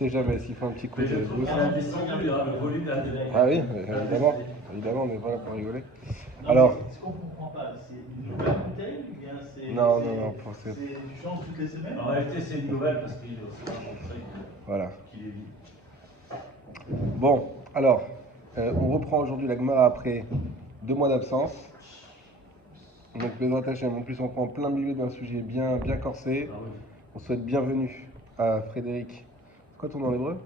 sait jamais s'il faut un petit coup Mais de je trouve boost. qu'il est indescendu, hein, le volume est indescendu. Ah oui, évidemment, évidemment, on est pas là pour rigoler. Non, Alors, mais ce qu'on ne comprend pas, c'est une nouvelle bouteille ou bien c'est. non, Tu changes toutes les semaines? En réalité, c'est une nouvelle parce qu'il faut pas montrer voilà. qu'il est vide. Bon, alors, on reprend aujourd'hui la Gemara après 2 mois d'absence. Donc, Bezrat Hashem, en plus, on prend en plein milieu d'un sujet bien corsé. Ah oui. On souhaite bienvenue à Frédéric. C'est quoi ton nom en hébreu?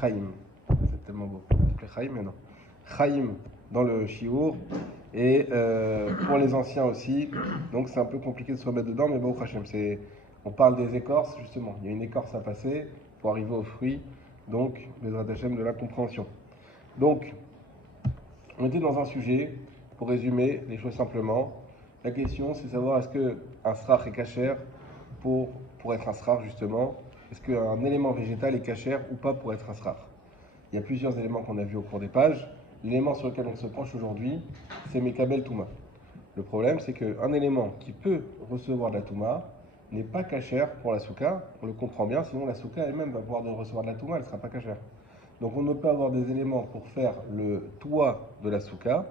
Chaim. C'est tellement beau. Tu t'appelles Chaim, mais non. Chaim dans le Shiur. Et pour les anciens aussi. Donc, c'est un peu compliqué de se remettre dedans, mais bon, Hachem, on parle des écorces, justement. Il y a une écorce à passer pour arriver aux fruits. Donc, Bezrat Hashem, de la compréhension. Donc, on était dans un sujet, pour résumer les choses simplement. La question, c'est savoir est-ce qu'un srach est cachère pour être un srach, justement. Est-ce qu'un élément végétal est cachère ou pas pour être un srach? Il y a plusieurs éléments qu'on a vus au cours des pages. L'élément sur lequel on se penche aujourd'hui, c'est Mekabel Touma. Le problème, c'est qu'un élément qui peut recevoir de la Touma n'est pas cachère pour la souka. On le comprend bien, sinon la souka elle-même va pouvoir recevoir de la Touma, elle ne sera pas cachère. Donc on ne peut avoir des éléments pour faire le toit de la souka,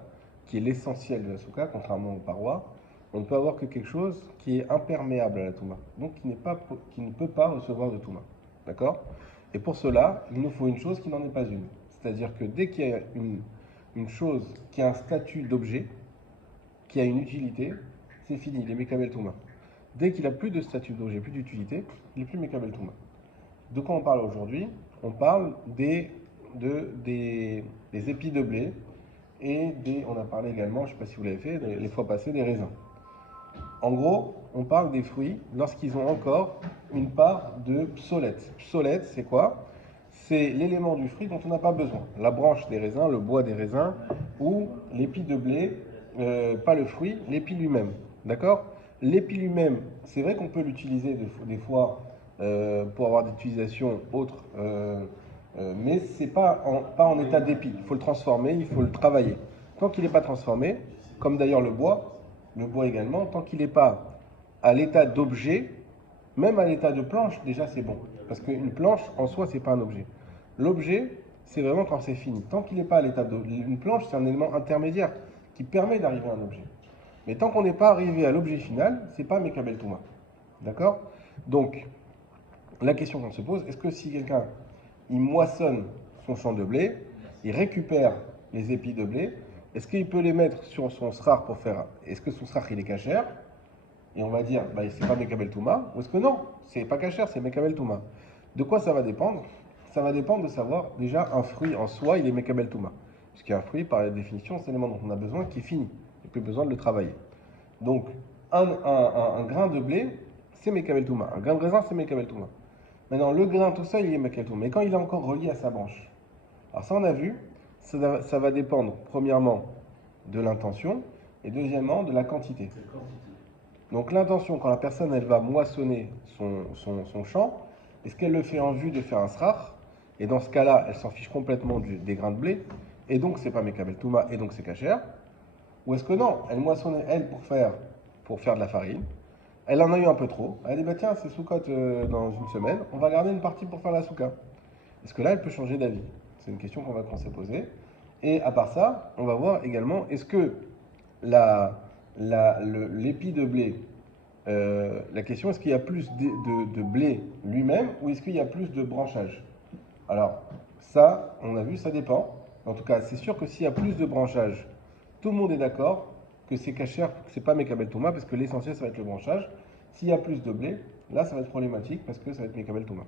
qui est l'essentiel de la souka, contrairement aux parois. On ne peut avoir que quelque chose qui est imperméable à la Touma, donc qui ne peut pas recevoir de Touma. D'accord? Et pour cela, il nous faut une chose qui n'en est pas une. C'est-à-dire que dès qu'il y a une chose qui a un statut d'objet, qui a une utilité, c'est fini, il est Mekabel Touma. Dès qu'il n'a plus de statut d'objet, plus d'utilité, il n'est plus Mekabel Touma. De quoi on parle aujourd'hui? On parle des épis de blé et on a parlé également, je ne sais pas si vous l'avez fait, les fois passées, des raisins. En gros, on parle des fruits lorsqu'ils ont encore une part de psolète. Psolète, c'est quoi? C'est l'élément du fruit dont on n'a pas besoin. La branche des raisins, le bois des raisins ou l'épi de blé, pas le fruit, l'épi lui-même. D'accord? L'épi lui-même, c'est vrai qu'on peut l'utiliser des fois pour avoir des utilisations autres, mais c'est pas en état d'épi. Il faut le transformer, il faut le travailler. Tant qu'il n'est pas transformé, comme d'ailleurs le bois également, tant qu'il n'est pas à l'état d'objet, même à l'état de planche, déjà c'est bon. Parce qu'une planche, en soi, c'est pas un objet. L'objet, c'est vraiment quand c'est fini. Tant qu'il n'est pas à l'état d'objet, une planche, c'est un élément intermédiaire qui permet d'arriver à un objet. Mais tant qu'on n'est pas arrivé à l'objet final, c'est pas Mekabel Touma. D'accord? Donc, la question qu'on se pose, est-ce que si quelqu'un, il moissonne son champ de blé, il récupère les épis de blé, est-ce qu'il peut les mettre sur son srach pour faire... Est-ce que son srach, il est cachère? Et on va dire, c'est pas Mekabel Touma, ou est-ce que non, c'est pas cachère, c'est Mekabel Touma. De quoi ça va dépendre? Ça va dépendre de savoir, déjà, un fruit en soi, il est Mekabel Touma. Puisqu'un fruit, par définition, c'est l'élément dont on a besoin qui est fini. Il n'y a plus besoin de le travailler. Donc, un grain de blé, c'est Mekabel Touma. Un grain de raisin, c'est Mekabel Touma. Maintenant, le grain tout seul, il est Mekabel Touma. Mais quand il est encore relié à sa branche. Alors ça, on a vu, ça va dépendre, premièrement, de l'intention, et deuxièmement, de la quantité. Donc l'intention, quand la personne elle va moissonner son champ, est-ce qu'elle le fait en vue de faire un srach? Et dans ce cas-là, elle s'en fiche complètement des grains de blé, et donc c'est pas Mekabel Touma, et donc c'est cachère. Ou est-ce que non, elle moissonnait elle pour faire de la farine, elle en a eu un peu trop, elle a dit bah tiens c'est Soukot dans une semaine, on va garder une partie pour faire la souka. Est-ce que là elle peut changer d'avis? C'est une question qu'on va commencer à poser. Et à part ça, on va voir également, est-ce que l'épi de blé, la question est-ce qu'il y a plus de blé lui-même ou est-ce qu'il y a plus de branchage? Alors ça, on a vu, ça dépend. En tout cas, c'est sûr que s'il y a plus de branchage, tout le monde est d'accord que c'est cachère, que c'est pas Mekabel Touma parce que l'essentiel ça va être le branchage. S'il y a plus de blé, là ça va être problématique parce que ça va être Mekabel Touma.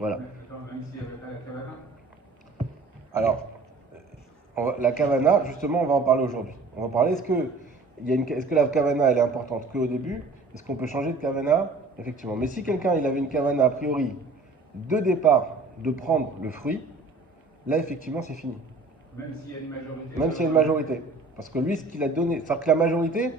Voilà. Même s'il n'y avait pas la kavana. Alors, la kavana, justement, on va en parler aujourd'hui. On va parler, est-ce que la kavana, elle est importante qu'au début? Est-ce qu'on peut changer de kavana? Effectivement. Mais si quelqu'un, il avait une kavana, a priori, de départ, de prendre le fruit, là, effectivement, c'est fini. Même s'il y a une majorité. Même s'il y a une majorité. Parce que lui, ce qu'il a donné, c'est-à-dire que la majorité,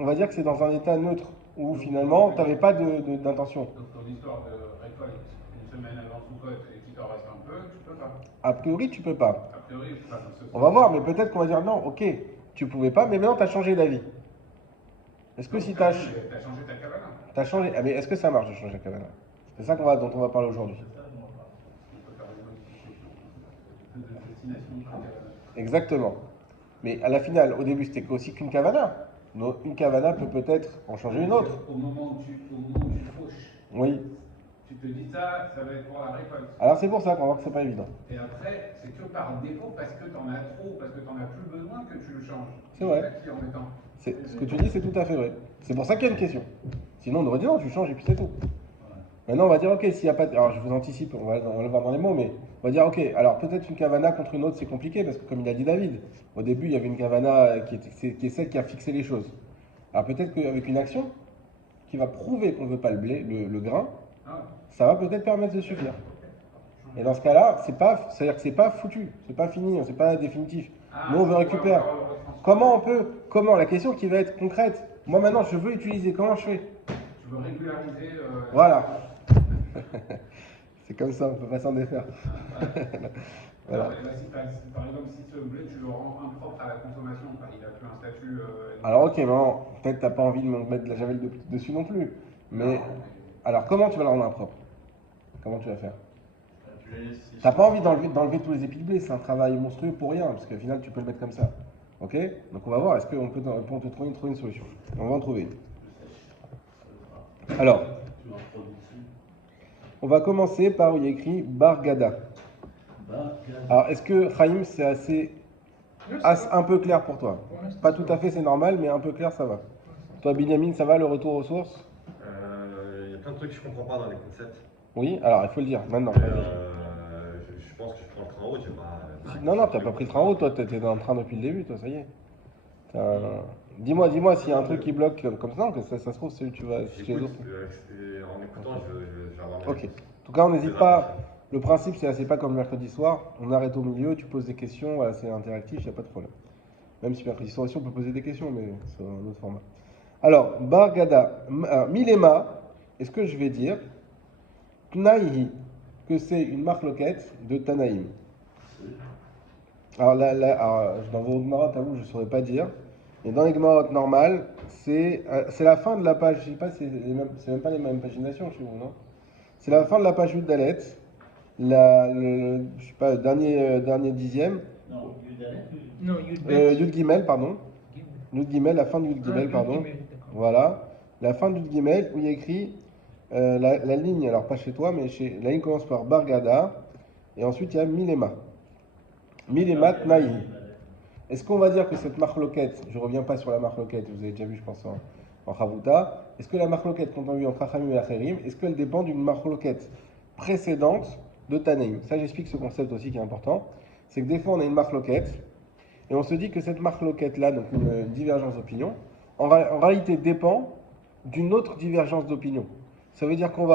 on va dire que c'est dans un état neutre, où finalement, tu n'avais pas d'intention. Donc ton histoire de récolte une semaine avant Soukot et qu'il t'en reste un peu, tu peux pas. A priori, tu peux pas. A priori, je sais pas. On va voir, mais peut-être qu'on va dire non, ok, tu pouvais pas, mais maintenant tu as changé d'avis. Est-ce que si tu as changé ta kavana. changé, mais est-ce que ça marche de changer la kavana? C'est ça dont on va parler aujourd'hui. destination de Kavana. Exactement. Mais à la finale, au début, c'était aussi qu'une kavana. Une kavana peut-être en changer une autre. Au moment où tu fauches, Oui. tu te dis ça va être pour la récolte. Alors c'est pour ça qu'on voit que c'est pas évident. Et après, c'est que par défaut, parce que tu en as trop, parce que tu n'en as plus besoin que tu le changes. C'est vrai. ça qui est embêtant. Ce que tu dis, c'est tout à fait vrai. C'est pour ça qu'il y a une question. Sinon, on aurait dit non, tu changes et puis c'est tout. Maintenant, on va dire, ok, s'il n'y a pas de... Alors, je vous anticipe, on va le voir dans les mots, mais on va dire, ok, alors peut-être une kavana contre une autre, c'est compliqué, parce que comme il a dit David, au début, il y avait une kavana qui est celle qui a fixé les choses. Alors peut-être qu'avec une action qui va prouver qu'on ne veut pas le blé, le grain, ça va peut-être permettre de suffire. Et dans ce cas-là, c'est-à-dire que c'est pas foutu, c'est pas fini, c'est pas définitif. Nous, on veut récupérer. Comment la question qui va être concrète, moi maintenant, je veux utiliser, comment je fais? Tu veux régulariser. Voilà. C'est comme ça, on ne peut pas s'en défaire. Voilà. Par exemple, si ce blé, tu le rends impropre à la consommation, il n'a plus un statut. Alors ok, maman, peut-être t'as pas envie de me mettre de la javel dessus non plus. Mais alors comment tu vas le rendre impropre? Comment tu vas faire? T'as pas envie d'enlever tous les épis de blé, c'est un travail monstrueux pour rien, parce qu'au final tu peux le mettre comme ça. Ok? Donc on va voir, est-ce qu'on peut te trouver une solution? On va en trouver une. Alors, on va commencer par où il y a écrit Bargada. Alors est-ce que Chaim c'est assez un peu clair pour toi? Pas tout à fait, c'est normal, mais un peu clair ça va. Toi Binyamin, ça va le retour aux sources? Il y a plein de trucs que je comprends pas dans les concepts. Oui, alors il faut le dire maintenant. Je pense que je prends le train haut, j'ai pas. Non, t'as pas pris le train haut, toi t'étais dans le train depuis le début, toi, ça y est. Dis-moi s'il y a un truc qui bloque comme ça, que ça se trouve, tu vas chez les autres. En écoutant, je vais avoir mal. Ok. En tout cas, on n'hésite pas. Le principe, c'est pas comme le mercredi soir. On arrête au milieu, tu poses des questions, voilà, c'est interactif, il n'y a pas de problème. Même si mercredi soir aussi, on peut poser des questions, mais c'est un autre format. Alors, Bargada, Milema, est-ce que je vais dire Tnaïhi, que c'est une marloquette de Tanaïm? Alors, dans vos Gmarot, à vous, je ne saurais pas dire. Et dans les Gmarot normales, c'est la fin de la page, je sais pas, c'est même pas les mêmes paginations chez vous, non? C'est la fin de la page 8 d'Alet, je sais pas, dernier dixième. Non, Yudalet. Non, Yud Yud Gimel, pardon. Yud Gimel, la fin de Yud Gimel, pardon. Voilà, la fin de Yud Gimel, où il y a écrit la ligne, alors pas chez toi, mais la ligne commence par Bargada, et ensuite il y a Milema. Milema Tnaï. Est-ce qu'on va dire que cette marloquette, je ne reviens pas sur la marloquette, vous avez déjà vu, je pense, en Chavouta, est-ce que la marloquette qu'on a vue entre Achamim et Acherim, est-ce qu'elle dépend d'une marloquette précédente de Tanaïm? Ça, j'explique ce concept aussi qui est important. C'est que des fois, on a une marloquette, et on se dit que cette marloquette-là, donc une divergence d'opinion, en réalité dépend d'une autre divergence d'opinion. Ça veut dire qu'on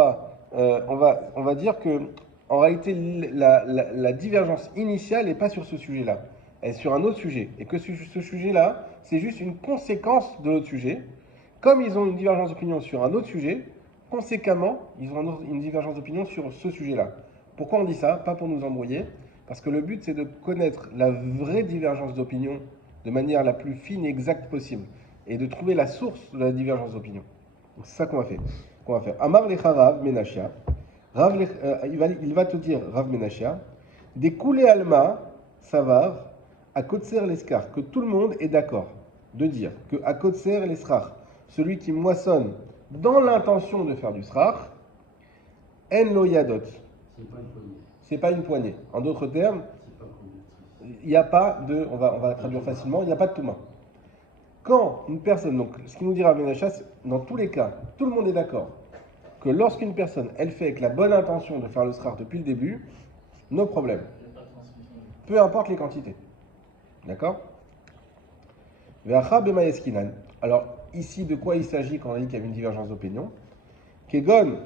on va dire que en réalité, la divergence initiale n'est pas sur ce sujet-là. Elle est sur un autre sujet. Et que ce sujet-là, c'est juste une conséquence de l'autre sujet. Comme ils ont une divergence d'opinion sur un autre sujet, conséquemment, ils ont une divergence d'opinion sur ce sujet-là. Pourquoi on dit ça? Pas pour nous embrouiller. Parce que le but, c'est de connaître la vraie divergence d'opinion de manière la plus fine et exacte possible. Et de trouver la source de la divergence d'opinion. C'est ça qu'on va faire. Amar lecha Rav Menachia. Il va te dire, Rav Menachia, des coulées alma, savar, à Kotser l'eskar, que tout le monde est d'accord de dire que à Kotser l'esrar, celui qui moissonne dans l'intention de faire du srar, en lo yadot. C'est pas une poignée. En d'autres termes, il n'y a pas de, on va traduire facilement, il n'y a pas de touma. Quand une personne, donc ce qui nous dira Rav Menachia, dans tous les cas, tout le monde est d'accord que lorsqu'une personne, elle fait avec la bonne intention de faire le srar depuis le début, no problème. Peu importe les quantités. D'accord? Alors, ici, de quoi il s'agit quand on dit qu'il y avait une divergence d'opinion? Kegon,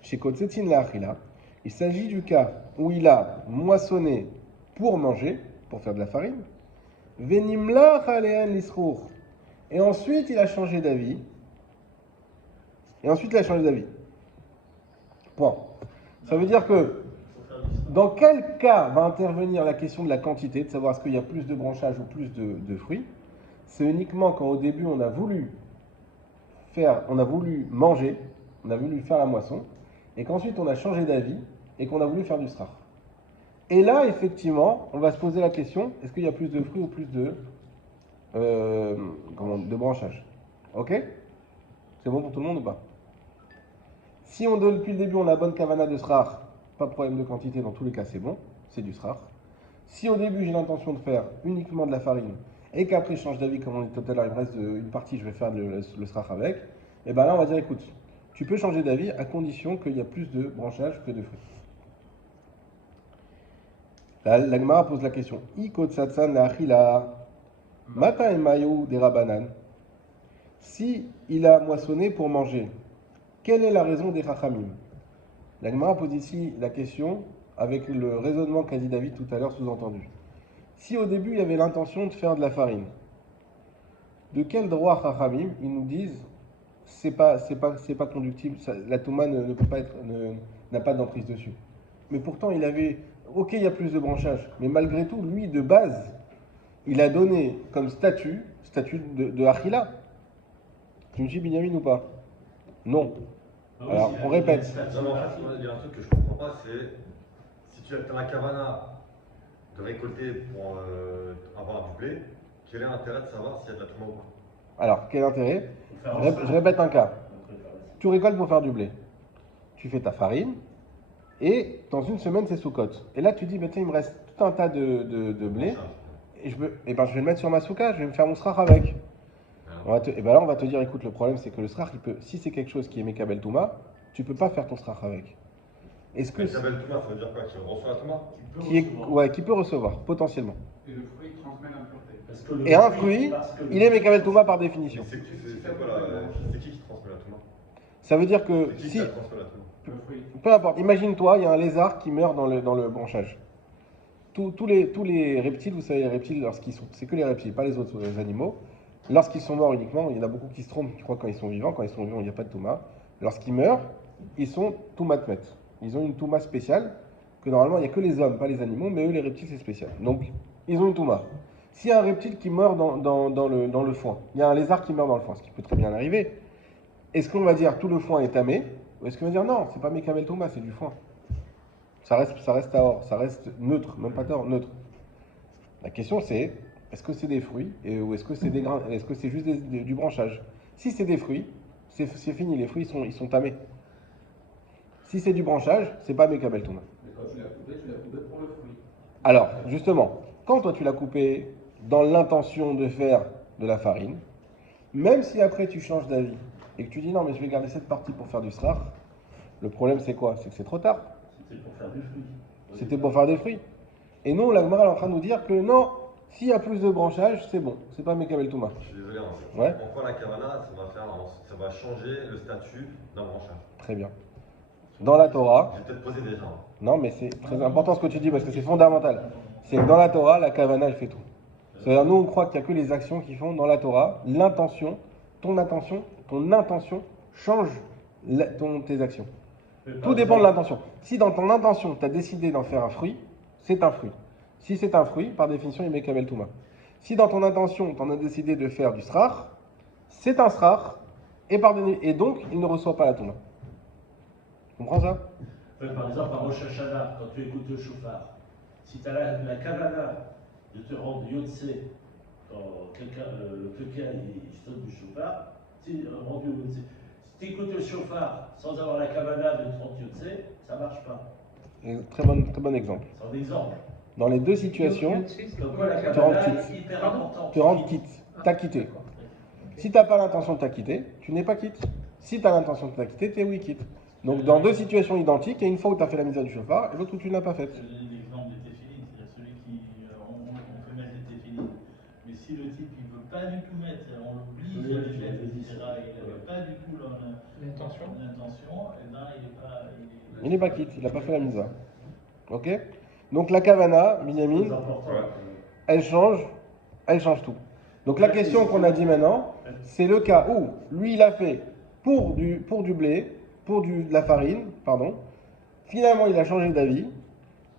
chez Kotsetin la Achila, il s'agit du cas où il a moissonné pour manger, pour faire de la farine, Venimla Chalean Lisrour, et ensuite il a changé d'avis. Point. Ça veut dire que dans quel cas va intervenir la question de la quantité, de savoir est-ce qu'il y a plus de branchage ou plus de fruits? C'est uniquement quand au début on a voulu manger, on a voulu faire la moisson, et qu'ensuite on a changé d'avis et qu'on a voulu faire du srar. Et là, effectivement, on va se poser la question, est-ce qu'il y a plus de fruits ou plus de, de branchage? Ok? C'est bon pour tout le monde ou pas? Si on donne depuis le début, on a la bonne kavana de srar, pas de problème de quantité, dans tous les cas c'est bon, c'est du srar. Si au début j'ai l'intention de faire uniquement de la farine, et qu'après je change d'avis comme on dit tout à l'heure, il me reste une partie, je vais faire le srar avec, et bien là on va dire écoute, tu peux changer d'avis à condition qu'il y a plus de branchage que de fruits. La Gemara pose la question. Mata emayu des rabanan. Si il a moissonné pour manger, quelle est la raison des chachamim? La Gemara pose ici la question avec le raisonnement qu'a dit David tout à l'heure sous-entendu. Si au début il y avait l'intention de faire de la farine, de quel droit chachamim ils nous disent c'est pas conductible, la touma ne peut pas être, n'a pas d'emprise dessus. Mais pourtant il avait, ok il y a plus de branchage, mais malgré tout lui de base il a donné comme statut de achila. Tu me suis Binyamin ou pas? Non. Alors on répète. Non, mais en fait, il y a un truc que je comprends pas, c'est si tu as la kavana de récolter pour avoir du blé, quel est l'intérêt de savoir s'il y a de la touma ou pas? Alors quel intérêt? Je répète un cas. Tu récoltes pour faire du blé. Tu fais ta farine et dans une semaine c'est Soukot. Et là tu dis bah, tiens il me reste tout un tas de blé et je vais le mettre sur ma souka, je vais me faire mon srach avec. Et ben là on va te dire écoute le problème c'est que le srach il peut, si c'est quelque chose qui est Mekabel Touma, tu peux pas faire ton srach avec. Est-ce que Mekabel Touma ça veut dire quoi? Qui reçoit la touma? Qui peut recevoir potentiellement. Et le fruit transmet l'impureté. Et un fruit, il est Mekabel Touma par définition. C'est qui qui transmet la touma? Ça veut dire que C'est qui si qui transmet la touma? Le fruit. peu importe, imagine-toi, il y a un lézard qui meurt dans le branchage. Tous les reptiles, vous savez, les reptiles, lorsqu'ils sont, c'est que les reptiles, pas les autres animaux. Lorsqu'ils sont morts uniquement, il y en a beaucoup qui se trompent, je crois, quand ils sont vivants. Quand ils sont vivants, il n'y a pas de touma. Lorsqu'ils meurent, ils sont toumatmet. Ils ont une touma spéciale, que normalement, il n'y a que les hommes, pas les animaux, mais eux, les reptiles, c'est spécial. Donc, ils ont une touma. S'il y a un reptile qui meurt dans le foin, il y a un lézard qui meurt dans le foin, ce qui peut très bien arriver, est-ce qu'on va dire tout le foin est tamé, ou est-ce qu'on va dire non, c'est pas Mekabel Touma, c'est du foin? Ça reste tahor, ça reste neutre, même pas tahor, neutre. La question c'est, est-ce que c'est des fruits ou est-ce que c'est des grains, est-ce que c'est juste du branchage? Si c'est des fruits, c'est fini, les fruits ils sont tamés. Si c'est du branchage, c'est pas Mekabel Touma. Mais quand tu l'as coupé pour le fruit. Alors, justement, quand toi tu l'as coupé dans l'intention de faire de la farine, même si après tu changes d'avis et que tu dis non mais je vais garder cette partie pour faire du srach, le problème c'est quoi? C'est que c'est trop tard. C'était pour faire du fruit. C'était pour faire des fruits. Et nous, la Gemara est en train de nous dire que non, s'il y a plus de branchage, c'est bon. C'est pas Mekabel Touma. Je suis désolé, Ouais. Pourquoi la kavana ça va changer le statut d'un branchage? Très bien. Dans la Torah, J'ai peut-être posé déjà. non mais c'est très important ce que tu dis parce que c'est fondamental. C'est que dans la Torah, la kavana elle fait tout. C'est-à-dire nous on croit qu'il n'y a que les actions qui font dans la Torah. L'intention, ton intention change tes actions. Tout dépend de l'intention. Si dans ton intention, tu as décidé d'en faire un fruit, c'est un fruit. Si c'est un fruit, par définition, il met Mekabel Touma. Si dans ton intention, tu en as décidé de faire du srach, c'est un srach, et donc, il ne reçoit pas la Touma. Tu comprends ça? Par exemple, à Rosh Hashanah, quand tu écoutes le shofar, si tu as la kavana de te rendre yotse, quand quelqu'un, le kleka, il sonne du shofar, si rendu yotse, si tu écoutes le shofar sans avoir la kavana de te rendre yotse, ça ne marche pas. Et très bon exemple. C'est un exemple. Dans les deux situations, Donc quoi, la tu rends kavana quitte. est hyper importante. Tu rentres quitte. T'as quitté. Si tu n'as pas l'intention de t'acquitter, tu n'es pas quitte. Si tu as l'intention de t'acquitter, tu es oui quitte. Donc dans deux situations identiques, il y a une fois où tu as fait la misère du chauffard et l'autre où tu ne l'as pas faite. L'exemple des téphilines, c'est-à-dire celui qui. On fait mettre des téphilines. Mais si le type il ne veut pas du tout mettre, on l'oblige à les mettre, etc., il n'avait pas du tout l'intention, et ben il n'est pas. Il n'est pas quitte, il n'a pas fait la misère. Ok? Donc la kavana, Binyamin, C'est important. elle change tout. Donc la question qu'on a dit maintenant, c'est le cas où lui il a fait pour du blé, de la farine, pardon. Finalement il a changé d'avis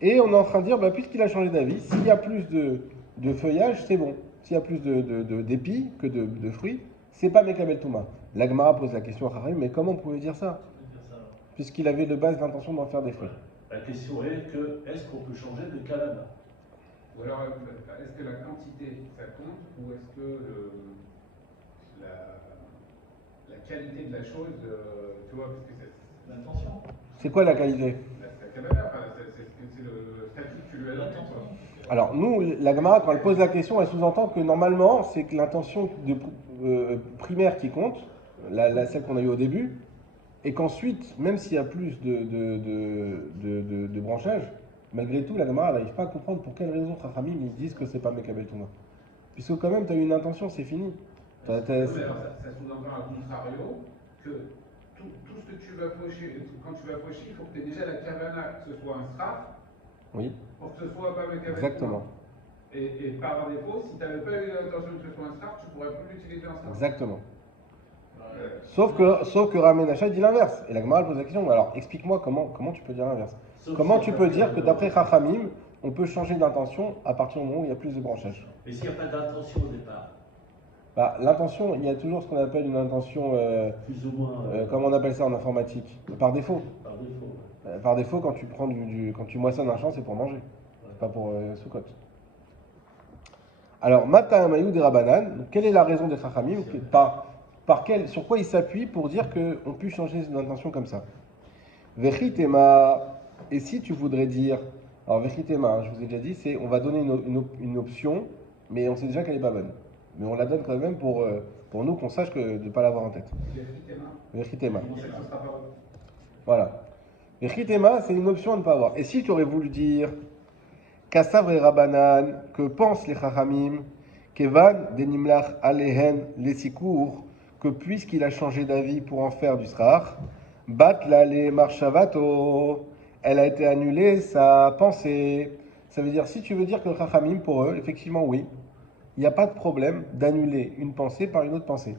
et on est en train de dire bah, puisqu'il a changé d'avis, s'il y a plus de feuillage, c'est bon. S'il y a plus d'épis que de fruits, c'est pas Mekabel Touma. La Gemara pose la question à Harim, mais comment on pouvait dire ça? Puisqu'il avait de base l'intention d'en faire des fruits. La question est que est-ce qu'on peut changer de kavana? Ou alors, est-ce que la quantité, ça compte, ou est-ce que la qualité de la chose, tu vois, parce que c'est L'intention. C'est quoi la qualité? la cabana, enfin, c'est le statut que tu lui as donné, quoi. Alors, nous, la Gemara, quand elle pose la question, elle sous-entend que normalement, c'est que l'intention primaire qui compte, celle qu'on a eue au début, et qu'ensuite, même s'il y a plus de branchage, malgré tout, la Gemara n'arrive pas à comprendre pour quelle raison Chachamim ils disent que c'est pas Mekabel Touma. Puisque quand même, tu as eu une intention, c'est fini. Oui, mais alors ça sous-entend à contrario que tout ce que tu vas pocher, quand tu vas pocher, il faut que tu aies déjà la kavana, que ce soit un straf, Oui, pour que ce soit pas Mekabel Touma. exactement. Et par défaut, si tu n'avais pas eu l'intention que ce soit un straf, tu ne pourrais plus l'utiliser en straf. Exactement. Sauf que Ramen Achat dit l'inverse. Et la Gemara pose la question, alors explique-moi comment tu peux dire l'inverse. Comment tu peux dire que d'après Chachamim, on peut changer d'intention à partir du moment où il y a plus de branchage? Mais s'il n'y a pas d'intention au départ, Bah, l'intention, il y a toujours ce qu'on appelle une intention, plus ou moins comment on appelle ça en informatique? Par défaut. par défaut. Par défaut, quand tu prends quand tu moissonnes un champ, c'est pour manger. C'est pas pour Soukot. Alors, Mata Amayou des Rabanan, quelle est la raison des Chachamim? Sur quoi ils s'appuient pour dire qu'on peut changer d'intention comme ça? Vechitema, et si tu voudrais dire, alors Vechitema, je vous ai déjà dit, c'est on va donner une option, mais on sait déjà qu'elle n'est pas bonne. Mais on la donne quand même pour nous qu'on sache de ne pas l'avoir en tête. Vechitema. Voilà. Vechitema, c'est une option à ne pas avoir. Et si tu aurais voulu dire, Kassav et Rabanan, que pensent les Chachamim, Kevan denimlach alehen lesikour, que puisqu'il a changé d'avis pour en faire du srach, bat le marshavato, elle a été annulée sa pensée. Ça veut dire, si tu veux dire que le Chachamim, pour eux, effectivement, oui, il n'y a pas de problème d'annuler une pensée par une autre pensée,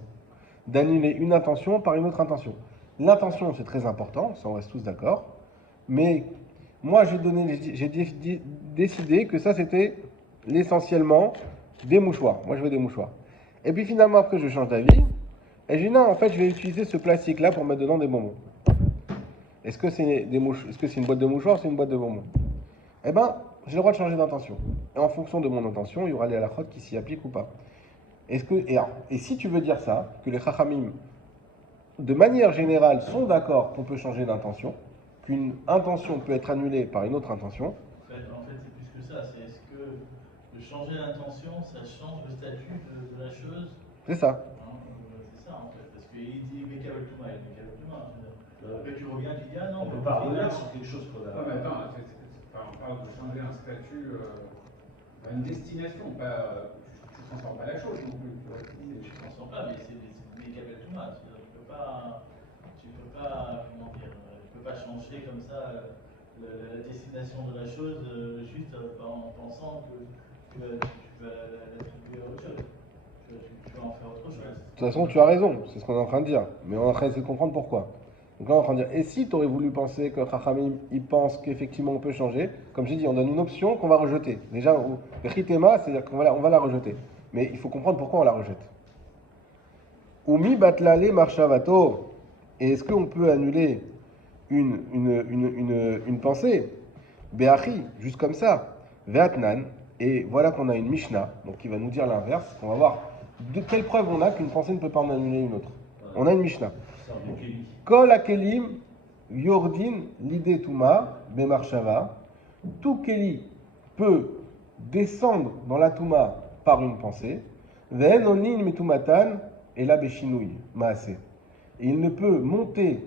d'annuler une intention par une autre intention. L'intention, c'est très important, ça on reste tous d'accord, mais moi j'ai décidé que ça c'était essentiellement des mouchoirs. Moi je veux des mouchoirs. Et puis finalement après je change d'avis, et je dis non, en fait je vais utiliser ce plastique là pour mettre dedans des bonbons. Est-ce que c'est une boîte de mouchoirs ou c'est une boîte de bonbons? Eh ben, j'ai le droit de changer d'intention. Et en fonction de mon intention, il y aura les halakhot qui s'y appliquent ou pas. Et si tu veux dire ça, que les Chachamim, de manière générale, sont d'accord qu'on peut changer d'intention, qu'une intention peut être annulée par une autre intention. En fait, c'est plus que ça. C'est est-ce que de changer d'intention, ça change le statut de la chose? C'est ça. C'est ça, en fait. Parce qu'il dit Mekabel Touma, il Mekabel Touma. Après, tu reviens, tu dis ah non, On peut pas revenir sur quelque chose qu'on a. Non, mais attends, on parle de changer un statut, une destination, pas, tu ne transformes pas la chose non plus. Tu ne transformes pas, mais c'est Mekabel Touma. Tu ne peux pas, comment dire, tu peux pas changer comme ça la destination de la chose juste en pensant que tu vas l'attribuer à autre chose. Tu vas en faire autre chose. De toute façon, tu as raison, c'est ce qu'on est en train de dire. Mais on est en train d'essayer de comprendre pourquoi. Donc là, on est en train de dire, et si tu aurais voulu penser que Chachamim, il pense qu'effectivement on peut changer, comme j'ai dit, on donne une option qu'on va rejeter. Déjà, le chitema, c'est-à-dire qu'on va la rejeter. Mais il faut comprendre pourquoi on la rejette. Umi batlale marshavato. Et est-ce qu'on peut annuler une pensée? Beachi, juste comme ça. Veatnan. Et voilà qu'on a une Mishnah, donc qui va nous dire l'inverse. On va voir de quelle preuve on a qu'une pensée ne peut pas en annuler une autre. On a une Mishnah. Kol akelim yordin l'idée touma bemarshava. Tout keli peut descendre dans la touma par une pensée. Ve'en onin metumatan et la beshinouy maase. Et il ne peut remonter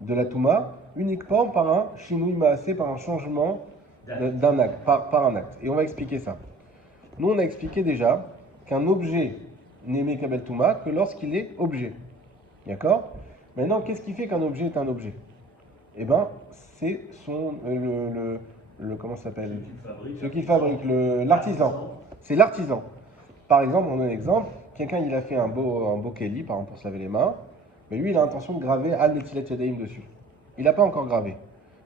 de la touma uniquement par un shinouy maase, par un changement d'un acte, par un acte. Et on va expliquer ça. Nous, on a expliqué déjà qu'un objet n'est Mekabel Touma que lorsqu'il est objet. D'accord? Maintenant, qu'est-ce qui fait qu'un objet est un objet? Eh bien, c'est comment ça s'appelle? Ce qui fabrique, l'artisan. C'est l'artisan. Par exemple, on a un exemple. Quelqu'un, il a fait un beau keli, par exemple, pour se laver les mains. Mais lui, il a l'intention de graver Al Netilat Yadayim dessus. Il n'a pas encore gravé.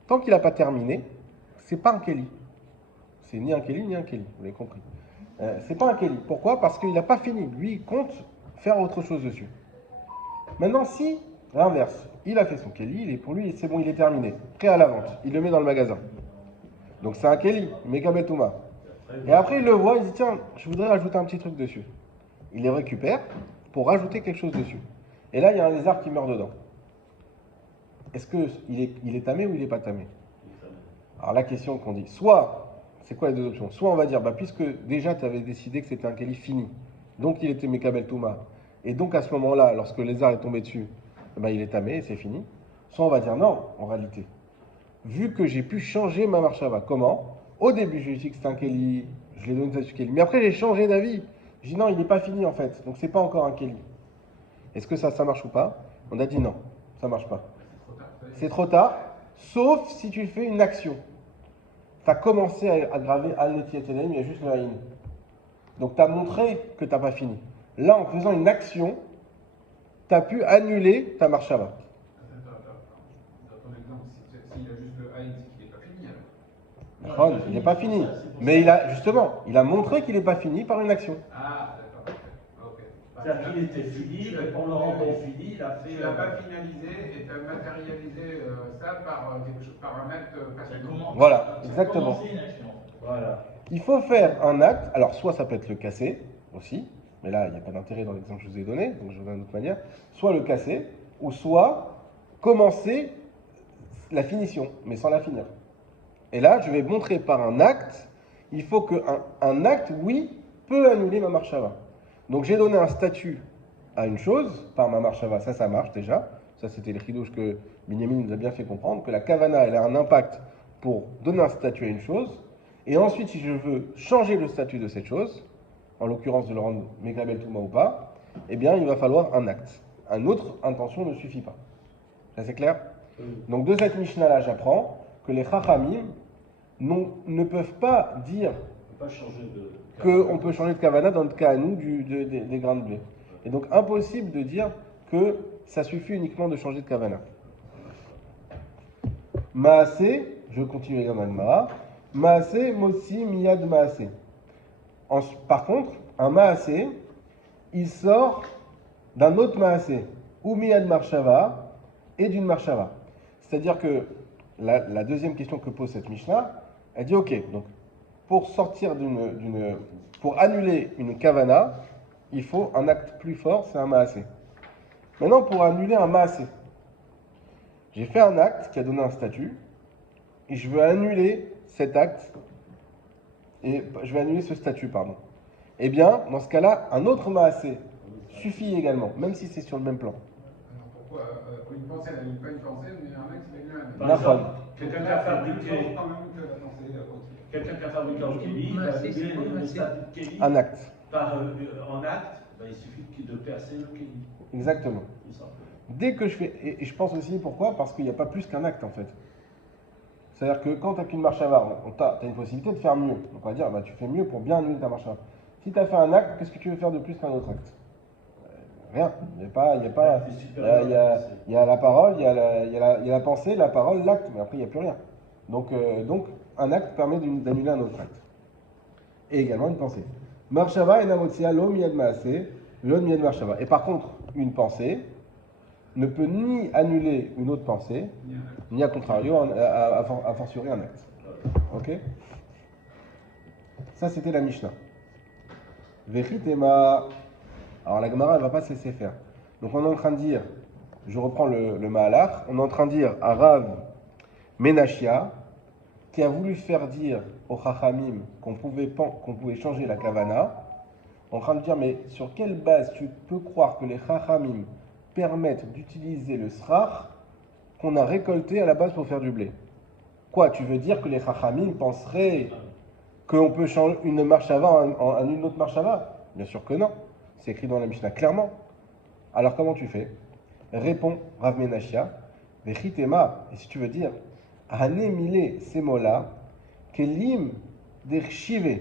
Tant qu'il n'a pas terminé, c'est pas un keli. C'est ni un keli, ni un keli. Vous l'avez compris. C'est pas un keli. Pourquoi? Parce qu'il n'a pas fini. Lui, il compte faire autre chose dessus. Maintenant, si, l'inverse, Il a fait son keli, pour lui, c'est bon, il est terminé. Prêt à la vente. Il le met dans le magasin. Donc c'est un keli, Mekabel Touma. Et après, il le voit, il dit tiens, je voudrais rajouter un petit truc dessus. Il les récupère pour rajouter quelque chose dessus. Et là, il y a un lézard qui meurt dedans. Est-ce qu'il est tamé ou il n'est pas tamé? Alors la question qu'on dit, soit, c'est quoi les deux options? Soit on va dire, puisque déjà tu avais décidé que c'était un keli fini, donc il était Mekabel Touma, et donc à ce moment-là, lorsque le lézard est tombé dessus, il est tamé et c'est fini. Soit on va dire non, en réalité. Vu que j'ai pu changer ma marchava. Comment? Au début, je lui ai dit que c'était un keli, je l'ai donné statut keli. Mais après, j'ai changé d'avis. J'ai dit non, il n'est pas fini en fait, donc c'est pas encore un keli. Est-ce que ça marche ou pas? On a dit non, ça marche pas. C'est trop tard, sauf si tu fais une action. Tu as commencé à graver Al-Netiyatenem, il y a juste le Haïn. Donc tu as montré que tu n'as pas fini. Là, en faisant une action, tu as pu annuler ta marchava. Dans ton exemple, s'il a juste le haïn, c'est qu'il n'est pas fini alors. Non, il n'est pas fini. Mais il a montré qu'il n'est pas fini par une action. Ah, d'accord, ok. C'est-à-dire qu'il était fini, mais pour le rendre fini, il a fait. Tu ne l'as pas finalisé et tu as matérialisé ça par un acte passé. Voilà, exactement. Voilà. Il faut faire un acte, alors soit ça peut être le casser aussi, mais là il n'y a pas d'intérêt dans l'exemple que je vous ai donné, donc je vous donne d'une autre manière, soit le casser, ou soit commencer la finition, mais sans la finir. Et là je vais montrer par un acte, il faut qu'un acte, oui, peut annuler ma marchava. Donc j'ai donné un statut à une chose, par ma marchava, ça marche déjà, ça c'était le chidouche que Binyamin nous a bien fait comprendre, que la kavana elle a un impact pour donner un statut à une chose, et ensuite, si je veux changer le statut de cette chose, en l'occurrence de le rendre Mekabel Touma ou pas, eh bien, il va falloir un acte. Une autre intention ne suffit pas. Ça, c'est clair? Donc, de cette Mishnah-là, j'apprends que les Chachamim ne peuvent pas dire qu'on peut changer de Kavana dans le cas à nous des grains de blé. Et donc, impossible de dire que ça suffit uniquement de changer de Kavana. Maasé, je continue avec Gamma. Maasé, Motsi, Miyad, Maasé. Par contre, un Maasé, il sort d'un autre Maasé, ou Miyad Marshava, et d'une Marshava. C'est-à-dire que la deuxième question que pose cette Mishnah, elle dit ok, donc pour sortir pour annuler une Kavana, il faut un acte plus fort, c'est un Maasé. Maintenant, pour annuler un Maasé, j'ai fait un acte qui a donné un statut, et je veux annuler cet acte, et je vais annuler ce statut, pardon. Eh bien, dans ce cas-là, un autre maasé suffit également, même si c'est sur le même plan. Alors pourquoi une pensée, elle n'annule pas une pensée, mais un acte, il annule un acte. Par exemple, quelqu'un qui a fabriqué un kéli, il va annuler le statut de kéli. Un acte. En acte, il suffit de percer le kéli. Exactement. Dès que je fais, et je pense aussi pourquoi, parce qu'il n'y a pas plus qu'un acte en fait. C'est-à-dire que quand tu n'as qu'une marchava, tu as une possibilité de faire mieux. Donc on va dire, tu fais mieux pour bien annuler ta marchava. Si tu as fait un acte, qu'est-ce que tu veux faire de plus qu'un autre acte? Rien. Il y a la parole, il y a la pensée, la parole, l'acte, mais après il n'y a plus rien. Donc un acte permet d'annuler un autre acte. Et également une pensée. Marchava et namotsia, lo miyad maaseh, lo miyad marchava. Et par contre, une pensée ne peut ni annuler une autre pensée, ni à contrario, à fortiori un acte. Ok? Ça, c'était la Mishnah. Vechitema. Alors la Gemara, elle ne va pas se laisser faire. Donc on est en train de dire, je reprends le Mahalach, on est en train de dire à Rav Menachia, qui a voulu faire dire aux Chachamim qu'on pouvait changer la Kavana, on est en train de dire, mais sur quelle base tu peux croire que les Chachamim permettent d'utiliser le srach qu'on a récolté à la base pour faire du blé? Quoi, tu veux dire que les Chachamim penseraient qu'on peut changer une marchava en une autre marchava? Bien sûr que non. C'est écrit dans la Mishnah clairement. Alors comment tu fais? Répond Rav Menachia, Vechitema, et si tu veux dire, Hane mile semola, kelim derchive.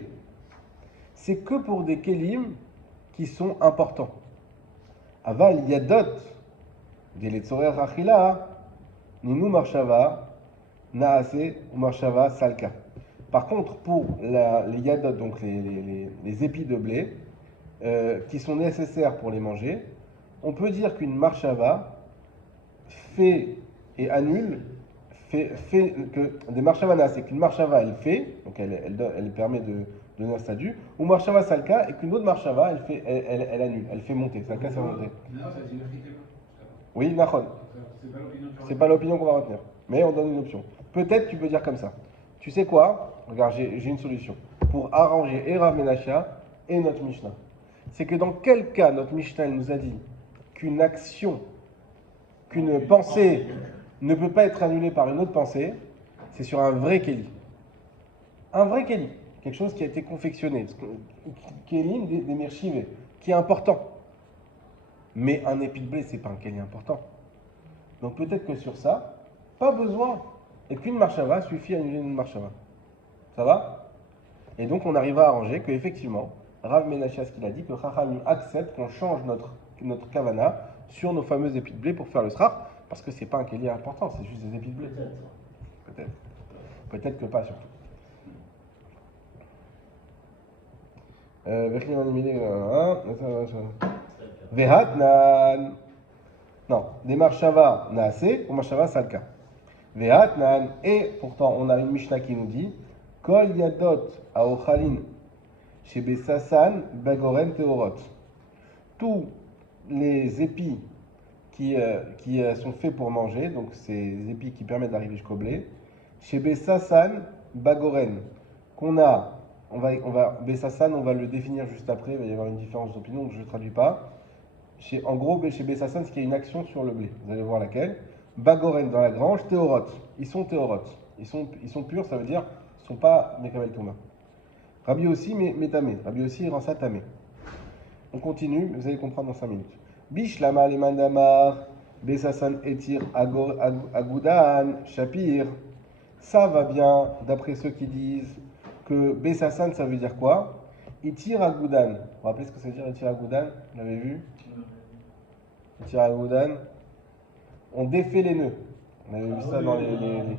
C'est que pour des kelim qui sont importants. Aval yadot, des letzorer achila, ninu marshava, naase ou marshava salka. Par contre, pour les yadot, donc les épis de blé, qui sont nécessaires pour les manger, on peut dire qu'une marshava fait et annule, fait que des marshava c'est qu'une marshava elle fait, donc elle permet de donner un statut, ou marshava salka et qu'une autre marshava elle annule, elle fait monter, salka c'est monter. Non, ça dit le fric. Oui, nachon. C'est pas l'opinion que C'est pas l'opinion qu'on va retenir, mais on donne une option. Peut-être tu peux dire comme ça. Tu sais quoi? Regarde, j'ai une solution pour arranger et Rav Menachia et notre Mishnah. C'est que dans quel cas notre Mishnah nous a dit qu'une action, qu'une pensée ne peut pas être annulée par une autre pensée, c'est sur un vrai Kéli. Un vrai Kéli. Quelque chose qui a été confectionné. Kélim des Mirchivés, qui est important. Mais un épi de blé, c'est pas un Kéli important. Donc peut-être que sur ça, pas besoin. Et qu'une marshava suffit à annuler une marshava. Ça va? Et donc on arrivera à arranger qu'effectivement, Rav Menachia, ce qu'il a dit, que Chachamim accepte qu'on change notre kavana sur nos fameux épis de blé pour faire le srach, parce que c'est pas un kéli important, c'est juste des épis de blé. Peut-être. Peut-être que pas surtout. Vehatnan. Non, des marshava naase ou marshava salka. Vehatnan, et pourtant on a une Mishnah qui nous dit Kol yadot aochalin shebe sasan bagoren teorot. Tous les épis qui sont faits pour manger, donc ces épis qui permettent d'arriver jusqu'au blé, shebe sasan bagoren, qu'on a, Bessasan, on va le définir juste après, il va y avoir une différence d'opinion, donc je ne traduis pas. En gros, chez Bessasan, c'est qu'il y a une action sur le blé, vous allez voir laquelle. Bagoren dans la grange, théorot. Ils sont théorotes. Ils sont purs, ça veut dire qu'ils ne sont pas Mekavel Touma. Rabbi aussi, mais tamé. Rabbi aussi, il rend ça tamé. On continue, vous allez comprendre dans 5 minutes. Bishlama le mandamar, Bessasan etir agoudan, shapir. Ça va bien, d'après ceux qui disent que Bessasan, ça veut dire quoi? Itir agoudan. Vous vous rappelez ce que ça veut dire, Itir agoudan? Vous l'avez vu? Itir agoudan. On défait les nœuds. On avait vu ça dans les...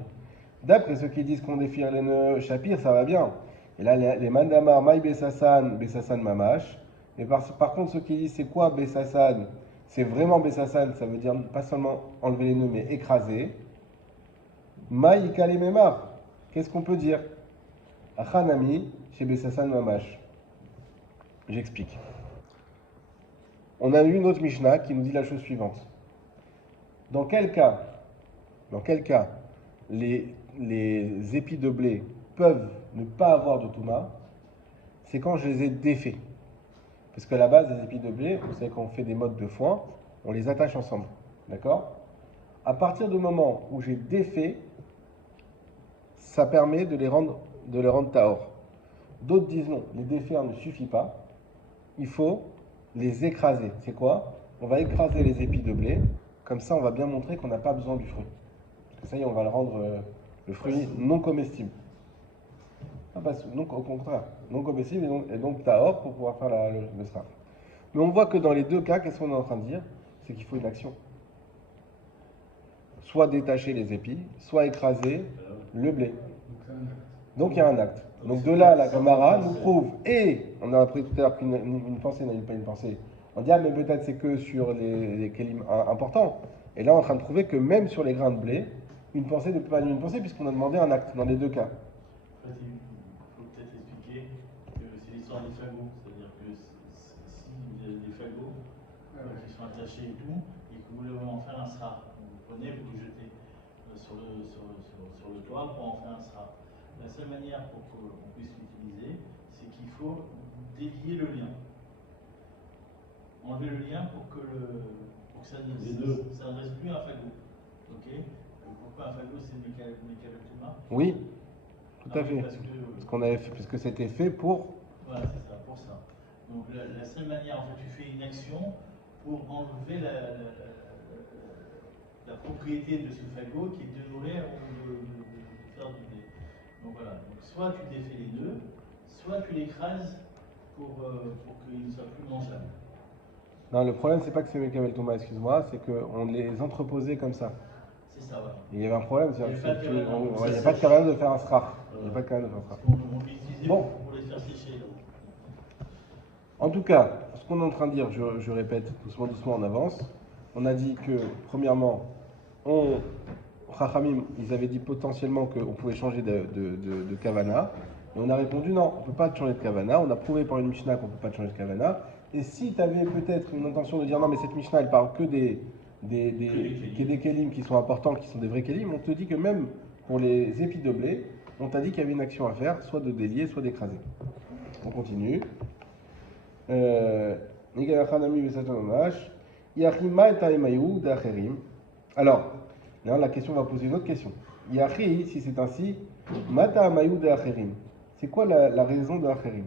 D'après ceux qui disent qu'on défait les nœuds, Shapir, ça va bien. Et là, les mandamar, maï Bessasan, Bessasan mamash. Et par contre, ceux qui disent c'est quoi Bessasan? C'est vraiment Bessasan, ça veut dire pas seulement enlever les nœuds, mais écraser. Maï ikale memar. Qu'est-ce qu'on peut dire? Achanami, chez Bessasan mamash. J'explique. On a eu une autre Mishnah qui nous dit la chose suivante. Dans quel cas les épis de blé peuvent ne pas avoir de touma? C'est quand je les ai défaits. Parce qu'à la base, les épis de blé, vous savez, quand on fait des modes de foin, on les attache ensemble. D'accord? À partir du moment où j'ai défait, ça permet de les rendre tahor. D'autres disent non, les défaire ne suffit pas. Il faut les écraser. C'est quoi? On va écraser les épis de blé. Comme ça, on va bien montrer qu'on n'a pas besoin du fruit. Parce que ça y est, on va le rendre le fruit non comestible. Au contraire, non comestible et donc tahor pour pouvoir faire le sraf. Mais on voit que dans les deux cas, qu'est-ce qu'on est en train de dire? C'est qu'il faut une action. Soit détacher les épis, soit écraser le blé. Donc il y a un acte. Donc de là, la Gemara nous prouve, et on a appris tout à l'heure qu'une pensée n'annule pas une pensée. On dit, ah mais peut-être c'est que sur les kélim importants. Et là on est en train de prouver que même sur les grains de blé, une pensée ne peut pas annuler une pensée puisqu'on a demandé un acte dans les deux cas. En fait, il faut peut-être expliquer que c'est l'histoire des fagots. C'est-à-dire que si vous avez des fagots qui sont attachés et tout, et que vous voulez en faire un sra, vous prenez, vous le jetez sur le toit pour en faire un sra. La seule manière pour qu'on puisse l'utiliser, c'est qu'il faut délier le lien. Enlever le lien pour que ça ne reste plus un fagot. Ok? Pourquoi un fagot c'est Mekavel-Touma? Oui, tout à fait. Parce que c'était fait pour. Voilà, c'est ça, pour ça. Donc la seule manière, en fait, tu fais une action pour enlever la propriété de ce fagot qui est de nourrir ou de faire du blé. Donc voilà, donc soit tu défais les deux, soit tu l'écrases pour qu'il ne soit plus mangeable. Non, le problème, c'est pas que c'est Mekavel Touma, excuse-moi, c'est qu'on les entreposait comme ça. C'est ça, voilà. Il y avait un problème, il n'y a pas de carrière de faire un sraf. Il n'y a pas de carrière de faire un sraf. On l'utilisait pour les faire sécher. En tout cas, ce qu'on est en train de dire, je répète, doucement on avance. On a dit que, premièrement, Chachamim, ils avaient dit potentiellement qu'on pouvait changer de kavana. Et on a répondu non, on ne peut pas changer de kavana. On a prouvé par une Mishnah qu'on ne peut pas changer de kavana. Et si tu avais peut-être une intention de dire non, mais cette Mishnah, elle parle que des kelim qui sont importants, qui sont des vrais kelim, on te dit que même pour les épis de blé, on t'a dit qu'il y avait une action à faire, soit de délier, soit d'écraser. On continue. Alors, là, la question va poser une autre question. Yachi, si c'est ainsi, Mata Amayou de Acherim. C'est quoi la raison de Acherim?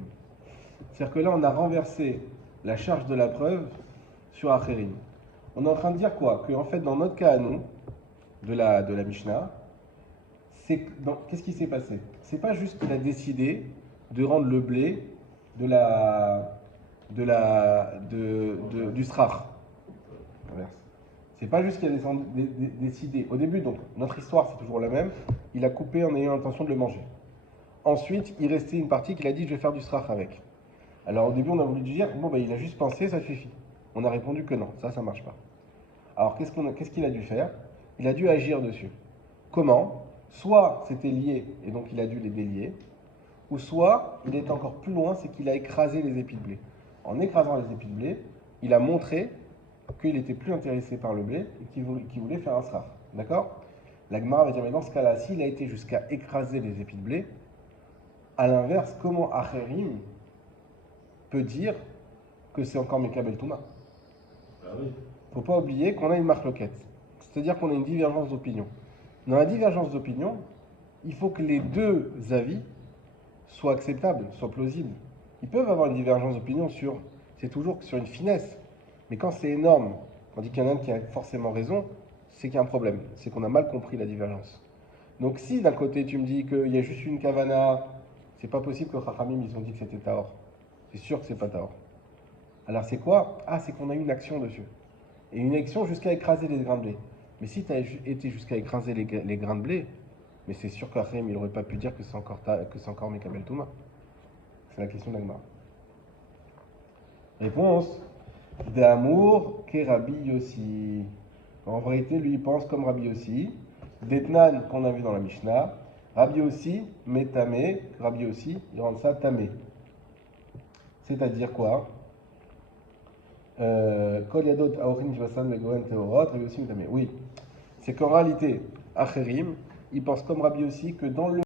C'est-à-dire que là, on a renversé la charge de la preuve sur Acherim. On est en train de dire quoi? Que en fait, dans notre cas à nous, de la Mishnah, qu'est-ce qui s'est passé? C'est pas juste qu'il a décidé de rendre le blé du strach. C'est pas juste qu'il a décidé. Au début, donc, notre histoire, c'est toujours la même. Il a coupé en ayant l'intention de le manger. Ensuite, il restait une partie qu'il a dit, je vais faire du strach avec. Alors, au début, on a voulu dire, bon, il a juste pensé, ça suffit. On a répondu que non, ça marche pas. Alors, qu'est-ce qu'il a dû faire? Il a dû agir dessus. Comment? Soit c'était lié, et donc il a dû les délier, ou soit, il est encore plus loin, c'est qu'il a écrasé les épis de blé. En écrasant les épis de blé, il a montré qu'il était plus intéressé par le blé et qu'il voulait faire un sraf. D'accord? La Gemara va dire, mais dans ce cas-là, s'il a été jusqu'à écraser les épis de blé, à l'inverse, comment Acherim peut dire que c'est encore Mekabel Touma? Il ne faut pas oublier qu'on a une marloquette, c'est-à-dire qu'on a une divergence d'opinion. Dans la divergence d'opinion, il faut que les deux avis soient acceptables, soient plausibles. Ils peuvent avoir une divergence d'opinion c'est toujours sur une finesse. Mais quand c'est énorme, on dit qu'il y en a un qui a forcément raison, c'est qu'il y a un problème. C'est qu'on a mal compris la divergence. Donc si d'un côté tu me dis qu'il y a juste une kavana, c'est pas possible que Chachamim ils ont dit que c'était Tahor. C'est sûr que c'est pas Tahor. Alors c'est quoi? Ah, c'est qu'on a eu une action dessus. Et une action jusqu'à écraser les grains de blé. Mais si tu as été jusqu'à écraser les grains de blé, mais c'est sûr qu'Achim il n'aurait pas pu dire que c'est encore Mekabel Touma. C'est la question d'Agmar. Réponse. D'amour qu'est Rabbi Yossi. En vérité, lui, il pense comme Rabbi Yossi. D'Etnan, qu'on a vu dans la Mishnah. Rabbi Yossi, mais tamé. Rabbi Yossi, il rend ça tamé. C'est-à-dire quoi? Kol yadot aochin shvasan megoen teorot. Rabbi Yossi, mais tamé. Oui. C'est qu'en réalité, Acherim, il pense comme Rabbi Yossi que dans le